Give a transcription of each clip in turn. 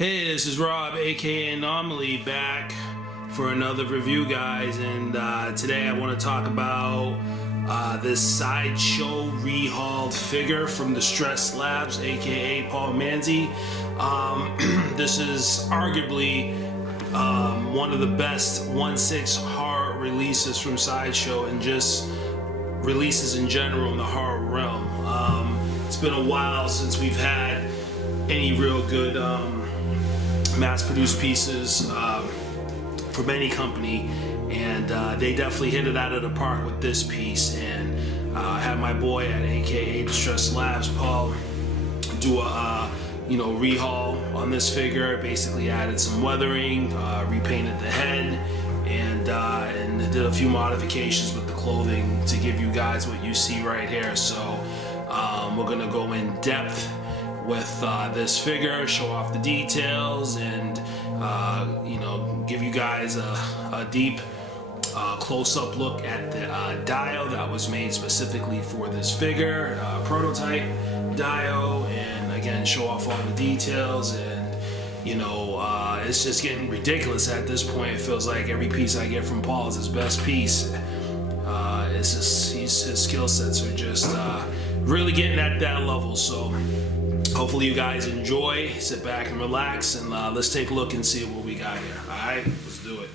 Hey, this is Rob, aka Anomaly, back for another review, guys. And today I want to talk about this Sideshow rehauled figure from Distress Labs, aka Paul Manzi. This is arguably one of the best 1/6 horror releases from Sideshow, and just releases in general in the horror realm. It's been a while since we've had any real good mass-produced pieces from any company, and they definitely hit it out of the park with this piece. And I had my boy at aka Distress Labs, Paul, do a rehaul on this figure. Basically added some weathering, repainted the head, and did a few modifications with the clothing to give you guys what you see right here. So we're gonna go in depth with this figure, show off the details, and give you guys a deep close-up look at the dial that was made specifically for this figure, prototype dial, and again show off all the details. And it's just getting ridiculous at this point. It feels like every piece I get from Paul is his best piece. It's just his skill sets are just really getting at that level. So hopefully you guys enjoy, sit back and relax, and let's take a look and see what we got here. Alright, let's do it.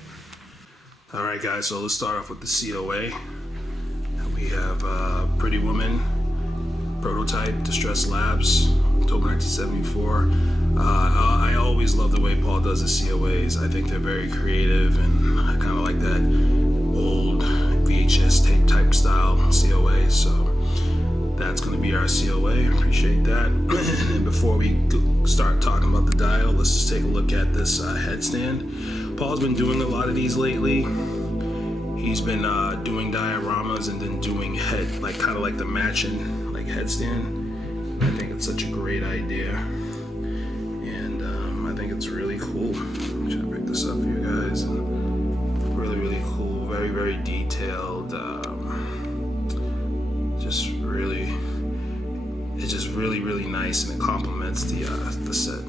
Alright guys, so let's start off with the COA. We have Pretty Woman, prototype, Distress Labs, October 1974. I always love the way Paul does the COAs. I think they're very creative, and I kind of like that old VHS tape type style COA. So that's going to be our COA. Appreciate that. And before we start talking about the dial, let's just take a look at this headstand. Paul's been doing a lot of these lately. He's been doing dioramas and then doing kind of like the matching headstand. I think it's such a great idea, and I think it's really cool. I'm trying to break this up for you guys. And really cool, very detailed. It's just really nice, and it complements the set.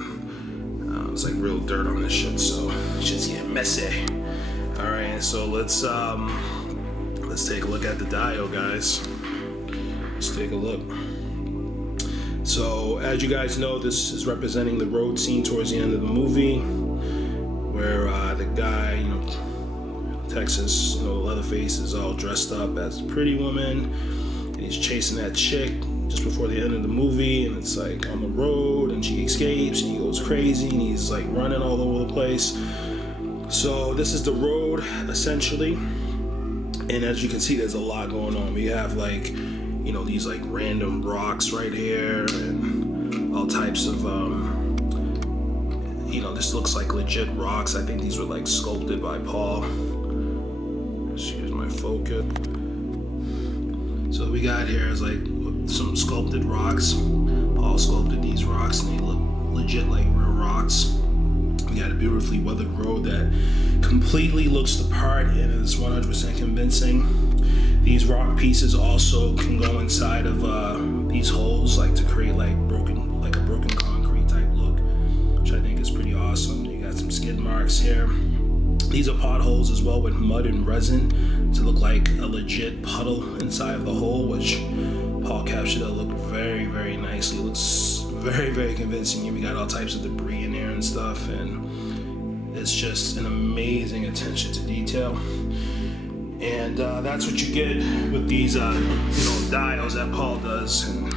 It's like real dirt on this shit, so shit's getting messy. All right, so let's take a look at the dial, guys. Let's take a look. So as you guys know, this is representing the road scene towards the end of the movie, where the guy, Texas, Leatherface is all dressed up as the Pretty Woman, and he's chasing that chick just before the end of the movie, and it's like on the road, and she escapes, and he goes crazy, and he's like running all over the place. So this is the road essentially, and as you can see, there's a lot going on. We have these random rocks right here, and all types of this looks like legit rocks. I think these were sculpted by Paul. Excuse my focus. So what we got here is some sculpted rocks. Paul sculpted these rocks, and they look legit like real rocks. We got a beautifully weathered road that completely looks the part and is 100% convincing. These rock pieces also can go inside of these holes, to create a broken concrete type look, which I think is pretty awesome. You got some skid marks here. These are potholes as well, with mud and resin to look like a legit puddle inside of the hole, which Paul captured that look very nicely. It looks very convincing. We got all types of debris in there and stuff, and it's just an amazing attention to detail. And that's what you get with these dials that Paul does. And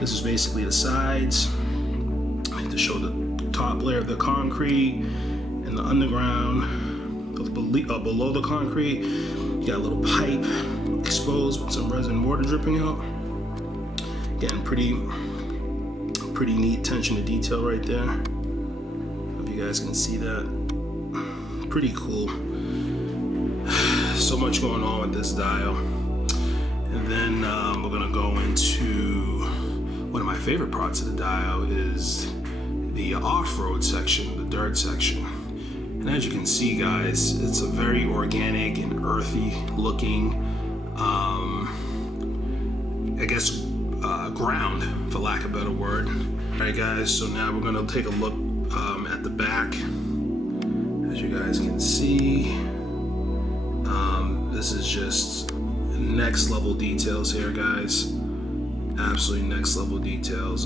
this is basically the sides to show the top layer of the concrete and the underground below the concrete. You got a little pipe exposed with some resin water dripping out. Again, pretty neat attention to detail right there. Hope you guys can see that. Pretty cool. So much going on with this dial. And then we're gonna go into one of my favorite parts of the dial, is the off-road section, the dirt section. And as you can see, guys, it's a very organic and earthy looking ground, for lack of a better word. Alright guys, so now we're gonna take a look at the back, as you guys can see. This is just next level details here, guys. Absolutely next level details.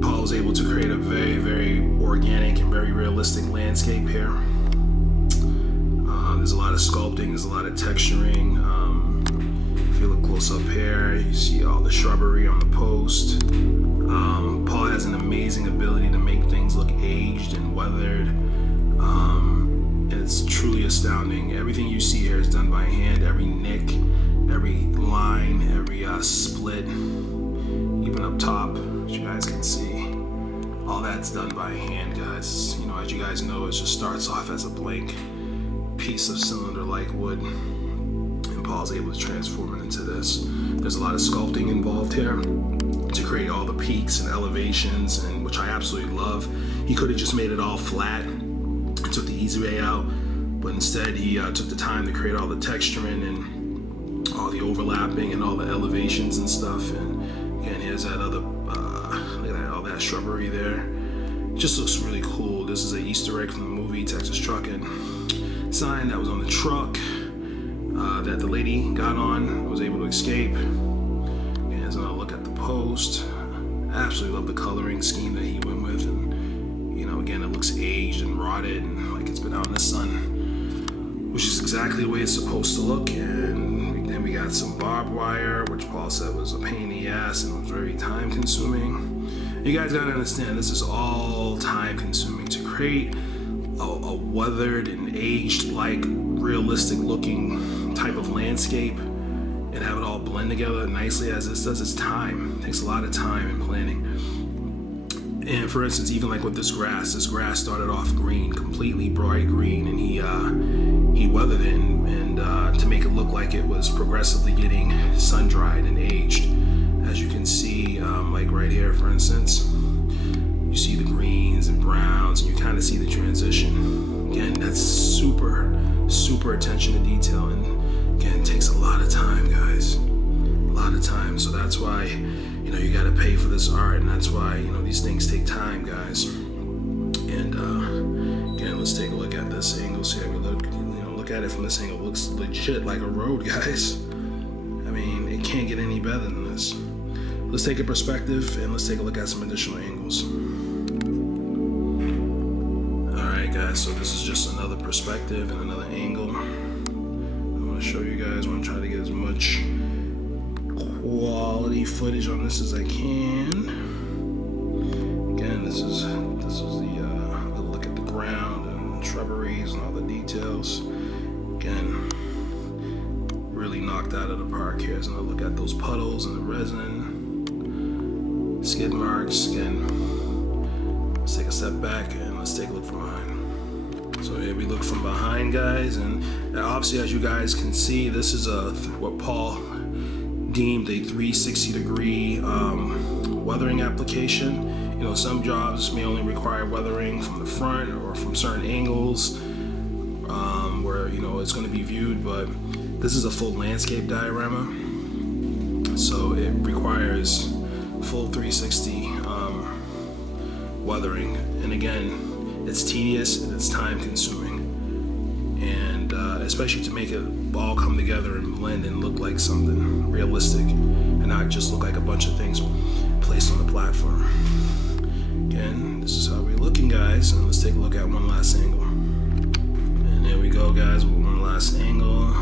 Paul was able to create a very organic and very realistic landscape here. There's a lot of sculpting, there's a lot of texturing. If you look close up here, you see all the shrubbery on the post. Paul has an amazing ability to make things look aged and weathered. It's truly astounding. Everything you see here is done by hand. Every nick, every line, every split, even up top, as you guys can see, all that's done by hand, guys. You know, as you guys know, it just starts off as a blank piece of cylinder-like wood, and Paul's able to transform it into this. There's a lot of sculpting involved here to create all the peaks and elevations, and which I absolutely love. He could have just made it all flat and took the easy way out, but instead he took the time to create all the texturing and all the overlapping and all the elevations and stuff. And again, here's that other look at that, all that shrubbery there. It just looks really cool. This is an Easter egg from the movie Texas Truckin'. Sign that was on the truck that the lady got on, was able to escape. And here's another look at the post. Absolutely love the coloring scheme that he went with, and you know, again, it looks aged and rotted and like it's been out in the sun, which is exactly the way it's supposed to look. And then we got some barbed wire, which Paul said was a pain in the ass and was very time consuming. You guys gotta understand, this is all time consuming to create a weathered and aged, like realistic looking type of landscape and have it all blend together nicely as this does. It's time. It takes a lot of time and planning. And for instance, even like with this grass started off green, completely bright green, and he weathered it and to make it look like it was progressively getting sun dried and aged. As you can see, like right here, for instance, you see the greens and browns, and you kind of see the transition. Again, that's super attention to detail, and again, it takes a lot of time, guys, a lot of time. So that's why, you know, you got to pay for this art, and that's why, you know, these things take time, guys. And again, let's take a look at this angle. See how we look, you know, look at it from this angle. It looks legit like a road, guys. I mean, it can't get any better than this. Let's take a perspective and let's take a look at some additional angles. Alright guys, so this is just another perspective and another angle. I want to show you guys, I want to try to get as much quality footage on this as I can. Again, this is the look at the ground and shrubberies and all the details. Again, really knocked out of the park here. So I'll look at those puddles and the resin, skid marks. Again, let's take a step back and let's take a look from behind. So here we look from behind, guys, and obviously, as you guys can see, this is what Paul deemed a 360-degree weathering application. You know, some jobs may only require weathering from the front or from certain angles where, you know, it's going to be viewed, but this is a full landscape diorama, so it requires full 360 weathering. And again, it's tedious and it's time consuming, and especially to make it all come together and blend and look like something realistic and not just look like a bunch of things placed on the platform. Again, this is how we're looking, guys, and let's take a look at one last angle. And there we go, guys, with one last angle.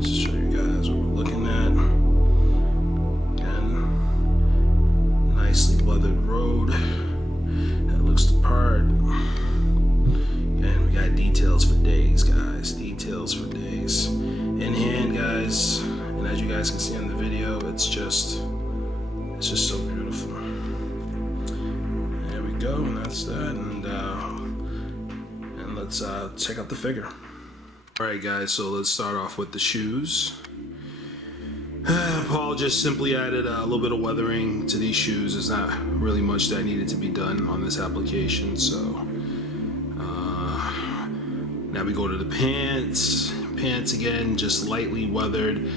Just show you guys what we're looking at. Again, nicely weathered road that looks the part. And we got details for days, guys. Details for days. In hand, guys. And as you guys can see in the video, it's just so beautiful. There we go, and that's that. And let's check out the figure. All right, guys. So let's start off with the shoes. Paul just simply added a little bit of weathering to these shoes. There's not really much that needed to be done on this application, so now we go to the pants. Pants again, just lightly weathered.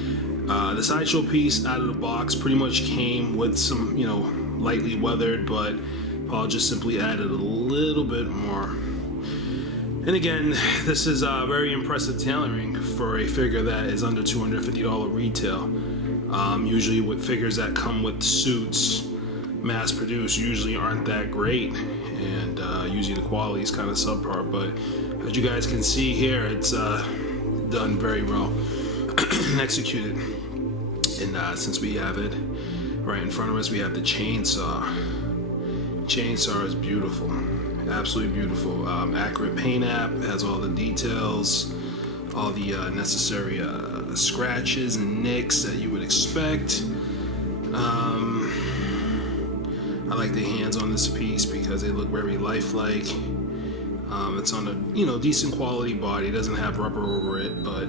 The Sideshow piece out of the box pretty much came with some, you know, lightly weathered, but Paul just simply added a little bit more. And again, this is very impressive tailoring for a figure that is under $250 retail. Usually with figures that come with suits, mass produced, usually aren't that great, and usually the quality is kind of subpar, but as you guys can see here, it's done very well and executed. And since we have it right in front of us, we have the chainsaw. Chainsaw is beautiful, absolutely beautiful. Accurate paint app, has all the details, all the necessary scratches and nicks that you would expect. I like the hands on this piece because they look very lifelike. It's on a decent quality body. It doesn't have rubber over it, but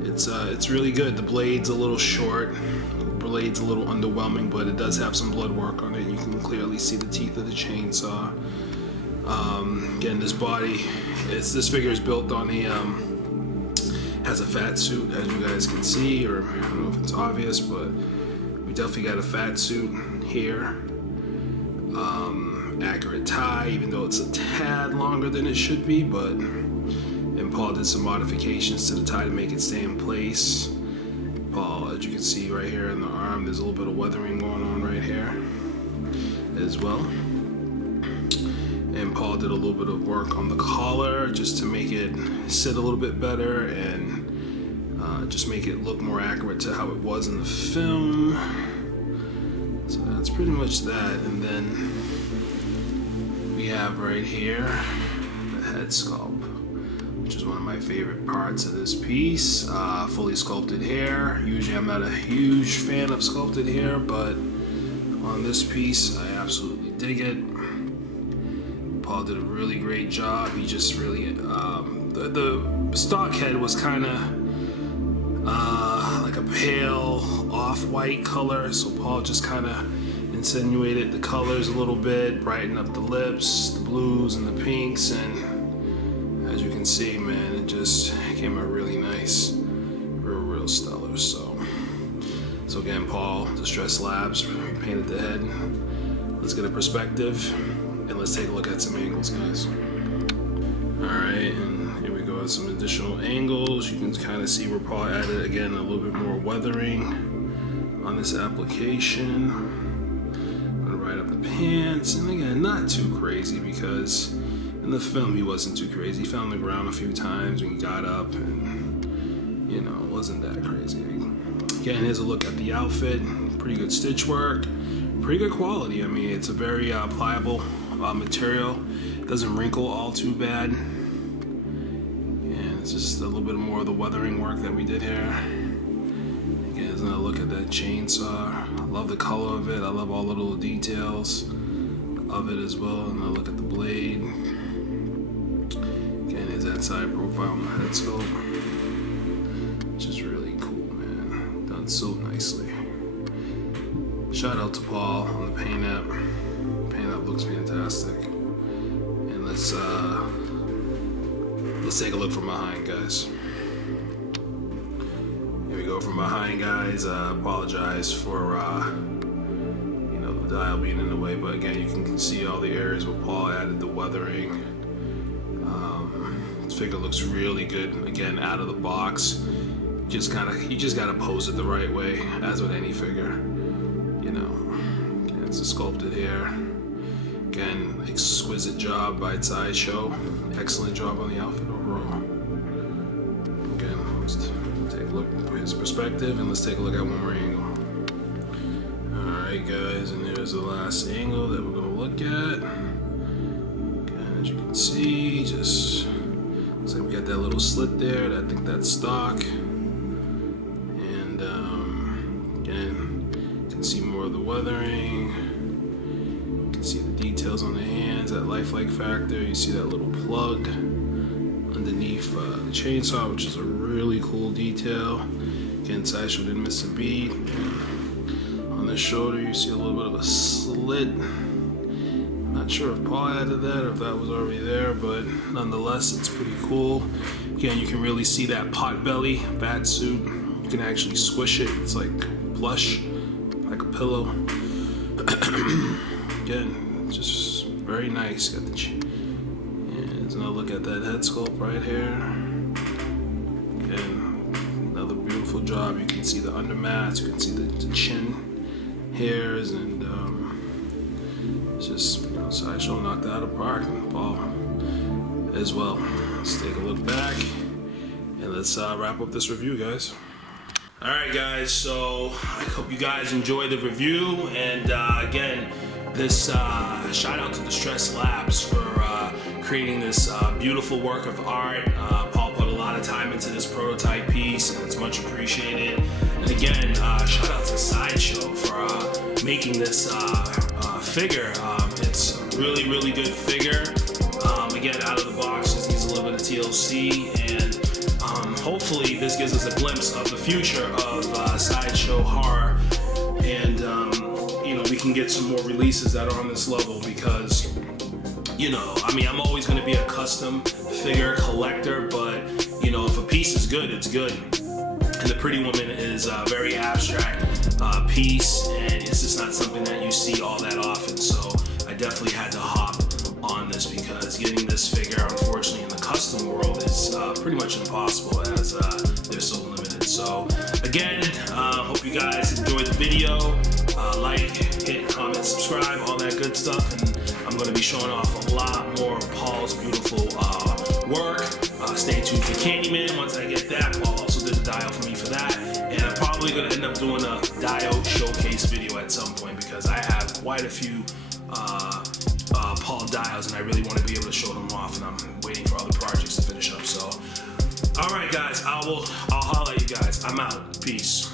it's really good. The blade's a little short. The blade's a little underwhelming, but it does have some blood work on it. You can clearly see the teeth of the chainsaw. Again, this body, this figure is built on a has a fat suit, as you guys can see, or I don't know if it's obvious, but we definitely got a fat suit here. Accurate tie, even though it's a tad longer than it should be, and Paul did some modifications to the tie to make it stay in place. Paul, as you can see right here in the arm, there's a little bit of weathering going on right here as well. And Paul did a little bit of work on the collar just to make it sit a little bit better and just make it look more accurate to how it was in the film. So that's pretty much that. And then we have right here the head sculpt, which is one of my favorite parts of this piece. Fully sculpted hair. Usually I'm not a huge fan of sculpted hair, but on this piece I absolutely dig it. Paul did a really great job. He just really, the stock head was kind of like a pale off-white color, so Paul just kind of insinuated the colors a little bit, brightened up the lips, the blues and the pinks, and as you can see, man, it just came out really nice, real stellar. So again, Paul, Distress Labs, painted the head. Let's get a perspective. And let's take a look at some angles, guys. Alright, and here we go at some additional angles. You can kind of see where Paul added, again, a little bit more weathering on this application. I'm gonna ride up the pants, and again, not too crazy because in the film he wasn't too crazy. He fell on the ground a few times when he got up, and it wasn't that crazy. Again, here's a look at the outfit. Pretty good stitch work, pretty good quality. I mean, it's a very pliable material. It doesn't wrinkle all too bad, and it's just a little bit more of the weathering work that we did here. Again, there's another look at that chainsaw. I love the color of it. I love all the little details of it as well. And I look at the blade. Again, there's that side profile on the head sculpt, which is really cool, man. Done so nicely. Shout out to Paul on the paint app. Paint app looks fantastic. And let's take a look from behind, guys. Here we go from behind, guys. Apologize for the dial being in the way, but again, you can see all the areas where Paul added the weathering. This figure looks really good. Again, out of the box. You just gotta pose it the right way, as with any figure. It's a sculpted hair. Again, exquisite job by Sideshow. Excellent job on the outfit overall. Again, let's take a look at his perspective, and let's take a look at one more angle. Alright, guys, and here's the last angle that we're going to look at. Again, as you can see, just looks like we got that little slit there. I think that's stock. And again, you can see more of the weathering. You can see the details on the hands, that lifelike factor. You see that little plug underneath the chainsaw, which is a really cool detail. Again, Sideshow didn't miss a beat. On the shoulder, you see a little bit of a slit. Not sure if Paul added that or if that was already there, but nonetheless, it's pretty cool. Again, you can really see that pot belly, bat suit. You can actually squish it. It's like plush, like a pillow. again, just very nice. Got the and let's now look at that head sculpt right here. Again, another beautiful job. You can see the undermats, you can see the chin hairs, and it's just, you know, Sideshow knocked it out of the park, and Paul as well. Let's take a look back and let's wrap up this review, guys. All right, guys, so I hope you guys enjoyed the review, and again, this shout out to Distress Labs for creating this beautiful work of art. Paul put a lot of time into this prototype piece, and it's much appreciated. And again, shout out to Sideshow for making this figure. It's a really, really good figure. Again, out of the box, just needs a little bit of TLC, and hopefully this gives us a glimpse of the future of Sideshow horror, and you know, we can get some more releases that are on this level, because, you know, I mean, I'm always going to be a custom figure collector, but, you know, if a piece is good, it's good. And the Pretty Woman is a very abstract piece, and it's just not something that you see all that often, so I definitely had to hop on this, because getting this figure, unfortunately, in the custom world is pretty much impossible, as they're so limited. So again, hope you guys enjoyed the video. Like, hit, comment, subscribe, all that good stuff, and I'm going to be showing off a lot more of Paul's beautiful work. Stay tuned for Candyman. Once I get that, Paul also did a dial for me for that, and I'm probably going to end up doing a dial showcase video at some point, because I have quite a few Paul dials, and I really want to be able to show them off, and I'm waiting for other projects to finish up. So, all right, guys, I'll holler at you guys. I'm out. Peace.